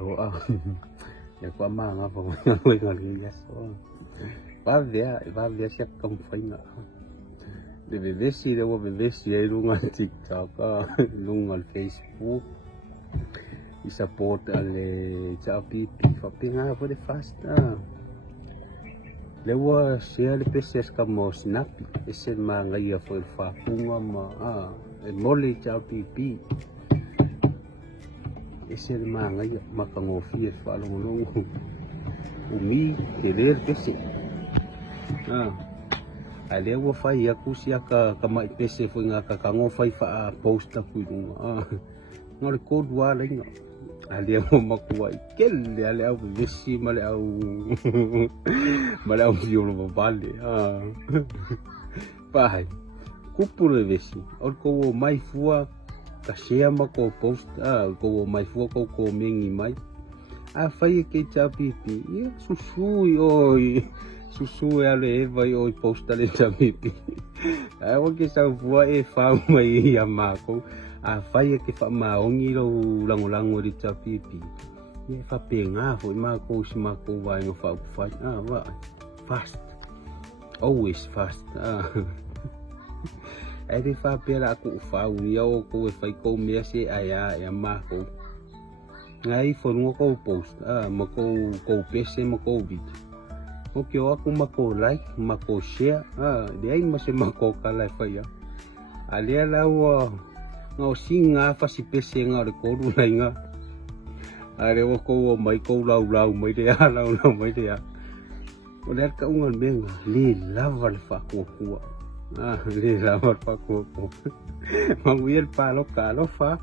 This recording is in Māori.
roa ya kwa manga pa ngoi ngali ya so va ver se tão fina de vivesi de wo vivesi e lunga TikTok lunga Facebook i support ale chapipi fa pinga for the fast le wo share le peces como snap ese manga ia foi fa punga ma e mole chapipi esse manga ia makangofi fa longo umi teler pese ale wo fai aku sia ka mai pese foi nga ka ngo fai fa post ku ngor ko dua lengo ale mo makua kel ale au vesi male au violo vale pai kupure vesi or ko mai fua ka share ma ko post ko mai fua ko mengi mai fai ke chapipi susui oi susu ale vai oi posta le chapipi o ke sa fua e fa mai ya mako fai ke fa maongi lo lango di chapipi e fa penga foi mako si mako vai no fa va fast always fast ai fa pera aku fa yo ko fai ko me se aya ya mako ngai for ngo ko post ko pese ko vídeo o que eu mako like mako share de aí mas mako kala fai ali lá o ngau singa fa si pese nga ko ru lai nga are o ko mai ko lau mai de lau mai de o der ka ungan beng li lavar fa ko li lavar fa ko manguir palo fa